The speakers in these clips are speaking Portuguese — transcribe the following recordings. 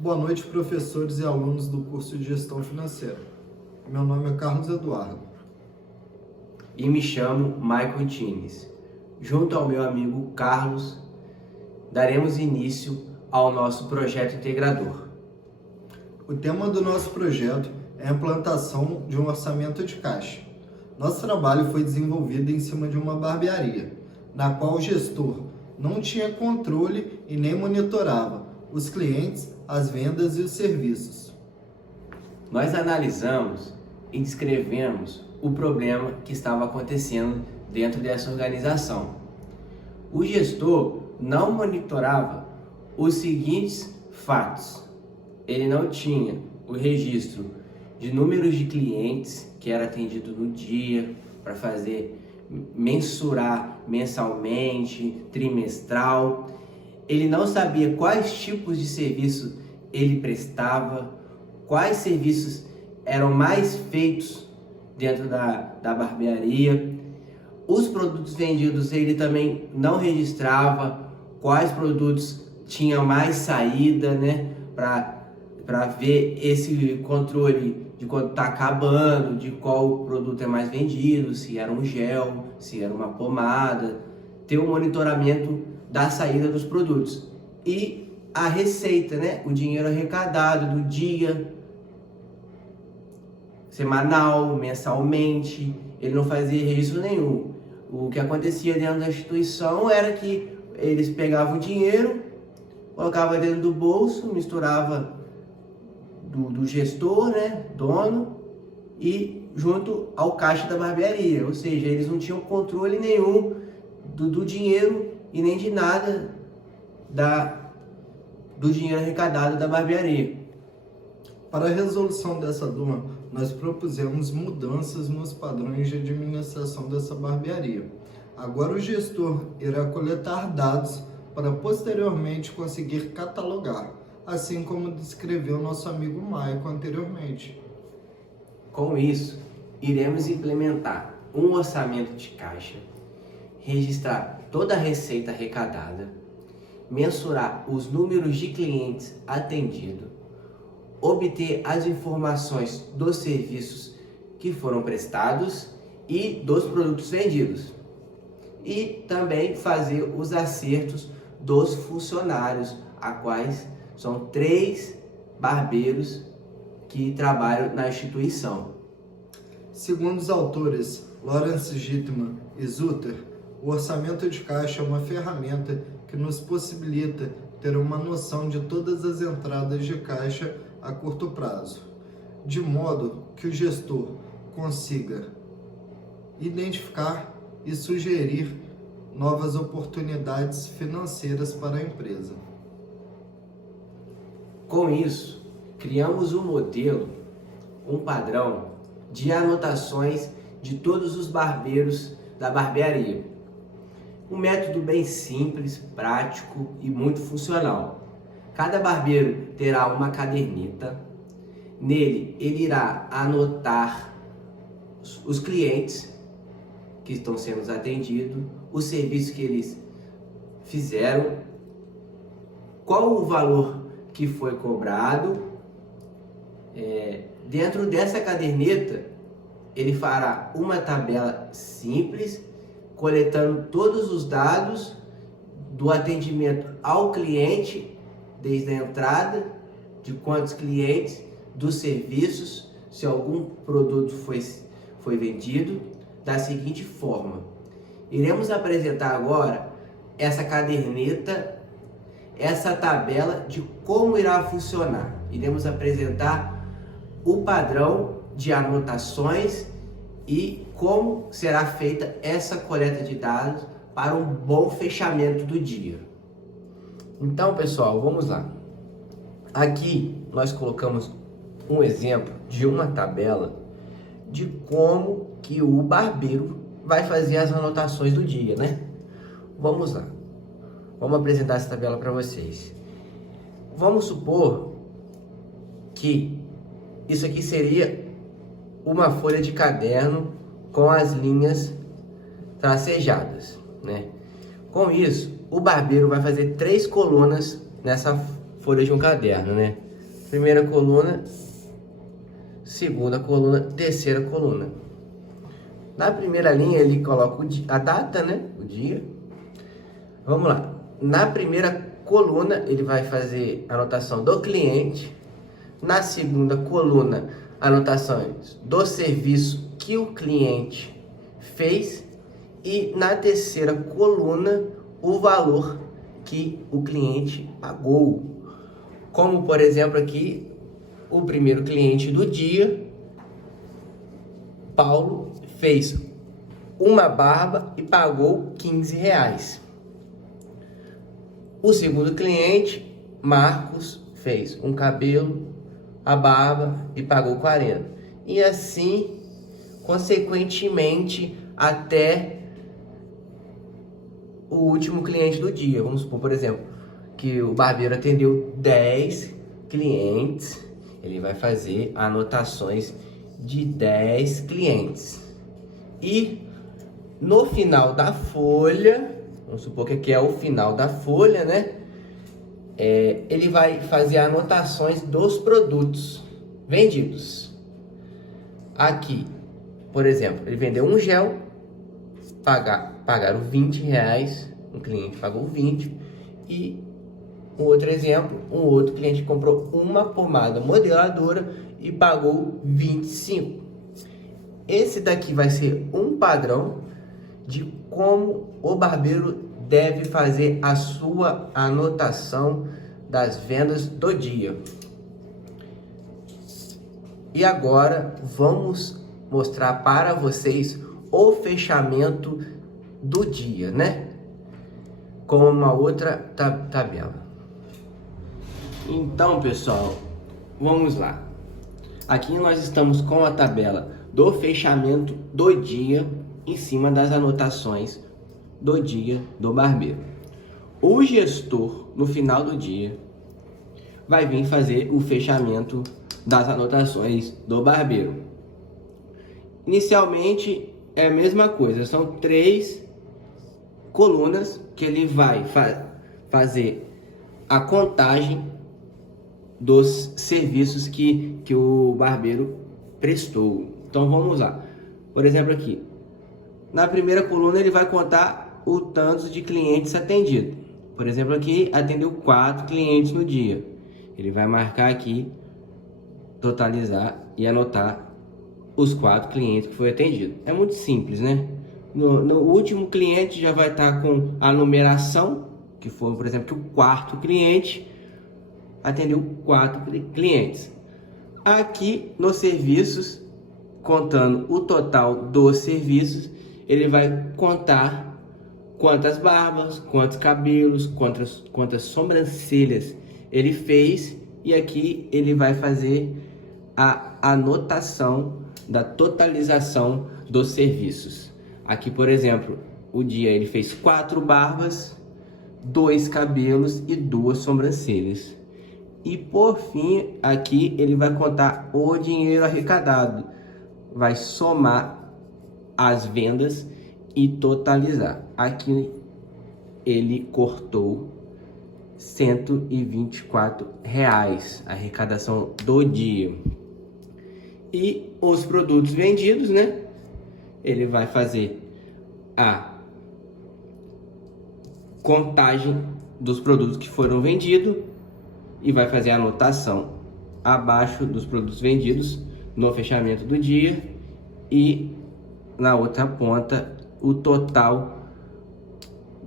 Boa noite, professores e alunos do curso de Gestão Financeira. Meu nome é Carlos Eduardo. E me chamo Maicon Tines. Junto ao meu amigo Carlos, daremos início ao nosso projeto integrador. O tema do nosso projeto é a implantação de um orçamento de caixa. Nosso trabalho foi desenvolvido em cima de uma barbearia, na qual o gestor não tinha controle e nem monitorava os clientes, as vendas e os serviços. Nós analisamos e descrevemos o problema que estava acontecendo dentro dessa organização. O gestor não monitorava os seguintes fatos. Ele não tinha o registro de números de clientes que era atendido no dia, para fazer mensurar mensalmente, trimestral. Ele não sabia quais tipos de serviço ele prestava, quais serviços eram mais feitos dentro da barbearia. Os produtos vendidos ele também não registrava, quais produtos tinham mais saída, né? Para ver esse controle de quando está acabando, de qual produto é mais vendido, se era um gel, se era uma pomada, ter um monitoramento da saída dos produtos. E a receita, né? O dinheiro arrecadado do dia, semanal, mensalmente, ele não fazia registro nenhum. O que acontecia dentro da instituição era que eles pegavam o dinheiro, colocavam dentro do bolso, misturava do gestor, né, dono, e junto ao caixa da barbearia. Ou seja, eles não tinham controle nenhum do dinheiro e nem de nada do dinheiro arrecadado da barbearia. Para a resolução dessa dúvida, nós propusemos mudanças nos padrões de administração dessa barbearia. Agora o gestor irá coletar dados para posteriormente conseguir catalogar, assim como descreveu nosso amigo Maicon anteriormente. Com isso, iremos implementar um orçamento de caixa, registrar toda a receita arrecadada, mensurar os números de clientes atendidos, obter as informações dos serviços que foram prestados e dos produtos vendidos, e também fazer os acertos dos funcionários, a quais são 3 barbeiros que trabalham na instituição. Segundo os autores Lawrence Gitman e Zutter, o orçamento de caixa é uma ferramenta que nos possibilita ter uma noção de todas as entradas de caixa a curto prazo, de modo que o gestor consiga identificar e sugerir novas oportunidades financeiras para a empresa. Com isso, criamos um modelo, um padrão de anotações de todos os barbeiros da barbearia. Um método bem simples, prático e muito funcional. Cada barbeiro terá uma caderneta. Nele, ele irá anotar os clientes que estão sendo atendidos, os serviços que eles fizeram, qual o valor que foi cobrado. Dentro dessa caderneta, ele fará uma tabela simples, coletando todos os dados do atendimento ao cliente, desde a entrada, de quantos clientes, dos serviços, se algum produto foi vendido, da seguinte forma. Iremos apresentar agora essa caderneta, essa tabela de como irá funcionar. Iremos apresentar o padrão de anotações e como será feita essa coleta de dados para um bom fechamento do dia. Então, pessoal, vamos lá. Aqui nós colocamos um exemplo de uma tabela de como que o barbeiro vai fazer as anotações do dia, né? Vamos lá. Vamos apresentar essa tabela para vocês. Vamos supor que isso aqui seria uma folha de caderno com as linhas tracejadas, né? Com isso, o barbeiro vai fazer 3 colunas nessa folha de um caderno, né? primeira coluna, segunda coluna, terceira coluna. Na primeira linha ele coloca a data, né? O dia. Vamos lá. Na primeira coluna ele vai fazer a anotação do cliente. Na segunda coluna, anotações do serviço que o cliente fez. E na terceira coluna, o valor que o cliente pagou. Como, por exemplo, aqui, o primeiro cliente do dia, Paulo, fez uma barba e pagou R$15. O segundo cliente, Marcos, fez um cabelo, a barba e pagou 40. E assim, consequentemente, até o último cliente do dia. Vamos supor, por exemplo, que o barbeiro atendeu 10 clientes. Ele vai fazer anotações de 10 clientes. E no final da folha, vamos supor que aqui é o final da folha, né? Ele vai fazer anotações dos produtos vendidos. Aqui, por exemplo, ele vendeu um gel, pagaram R$20, um cliente pagou 20, e um outro exemplo, um outro cliente comprou uma pomada modeladora e pagou 25. Esse daqui vai ser um padrão de como o barbeiro deve fazer a sua anotação das vendas do dia. E agora vamos mostrar para vocês o fechamento do dia, né? Com uma outra tabela. Então, pessoal, vamos lá. Aqui nós estamos com a tabela do fechamento do dia em cima das anotações do dia do barbeiro. O gestor, no final do dia, vai vir fazer o fechamento das anotações do barbeiro. Inicialmente é a mesma coisa, são 3 colunas que ele vai fazer a contagem dos serviços que o barbeiro prestou. Então vamos lá. Por exemplo, aqui na primeira coluna ele vai contar o tanto de clientes atendidos. Por exemplo, aqui atendeu 4 clientes no dia. Ele vai marcar aqui, totalizar e anotar os 4 clientes que foi atendido. É muito simples, né? No último cliente já vai estar com a numeração, que foi, por exemplo, que o 4º cliente atendeu 4 clientes. Aqui nos serviços, contando o total dos serviços, ele vai contar quantas barbas, quantos cabelos, quantas sobrancelhas ele fez, e aqui ele vai fazer a anotação da totalização dos serviços. Aqui, por exemplo, o dia ele fez 4 barbas, 2 cabelos e 2 sobrancelhas. E por fim, aqui ele vai contar o dinheiro arrecadado, vai somar as vendas e totalizar. Aqui ele cortou R$124, a arrecadação do dia. E os produtos vendidos, né? Ele vai fazer a contagem dos produtos que foram vendidos e vai fazer a anotação abaixo dos produtos vendidos no fechamento do dia, e na outra ponta o total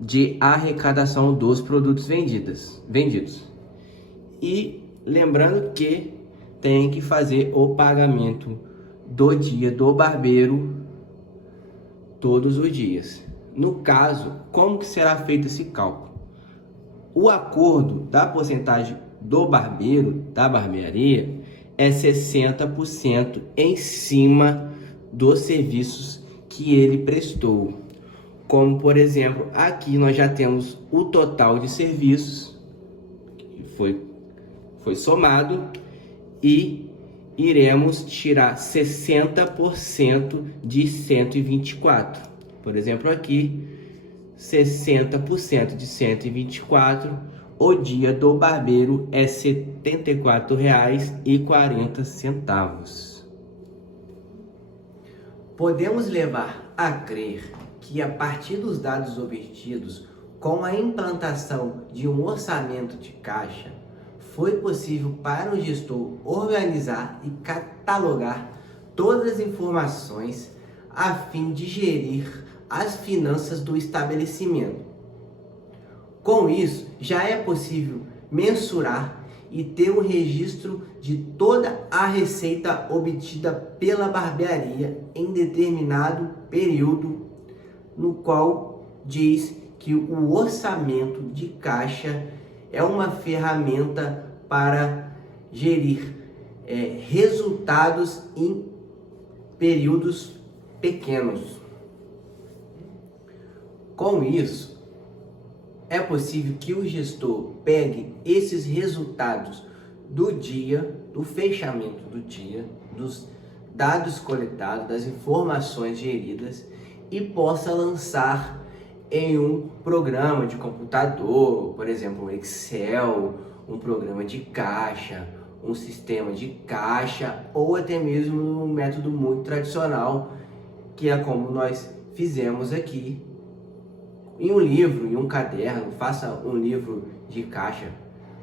de arrecadação dos produtos vendidos. E lembrando que tem que fazer o pagamento do dia do barbeiro todos os dias. No caso, como que será feito esse cálculo? O acordo da porcentagem do barbeiro, da barbearia, é 60% em cima dos serviços que ele prestou. Como, por exemplo, aqui nós já temos o total de serviços que foi somado, e iremos tirar 60% de 124. Por exemplo, aqui 60% de 124, o dia do barbeiro é R$ 74,40. Podemos levar a crer que, a partir dos dados obtidos com a implantação de um orçamento de caixa, foi possível para o gestor organizar e catalogar todas as informações a fim de gerir as finanças do estabelecimento. Com isso, já é possível mensurar e ter um registro de toda a receita obtida pela barbearia em determinado período, no qual diz que o orçamento de caixa é uma ferramenta para gerir resultados em períodos pequenos. Com isso, é possível que o gestor pegue esses resultados do dia, do fechamento do dia, dos dados coletados, das informações geridas, e possa lançar em um programa de computador, por exemplo, um Excel, um programa de caixa, um sistema de caixa, ou até mesmo um método muito tradicional, que é como nós fizemos aqui, em um livro, em um caderno. Faça um livro de caixa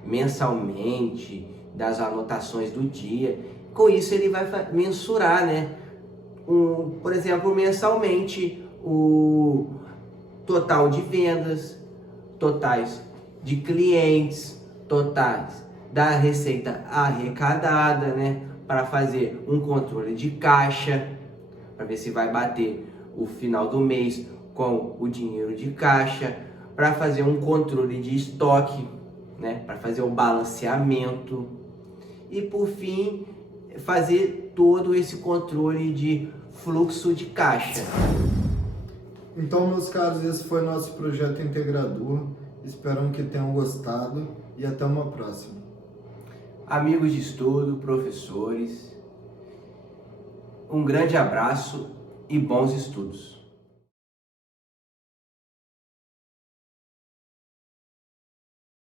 mensalmente, das anotações do dia. Com isso ele vai mensurar, né? Por exemplo, mensalmente, o total de vendas, totais de clientes, totais da receita arrecadada, né? Para fazer um controle de caixa, para ver se vai bater o final do mês com o dinheiro de caixa, para fazer um controle de estoque, né? Para fazer o balanceamento e, por fim, fazer todo esse controle de fluxo de caixa. Então, meus caros, esse foi nosso projeto integrador. Esperamos que tenham gostado e até uma próxima. Amigos de estudo, professores, um grande abraço e bons estudos.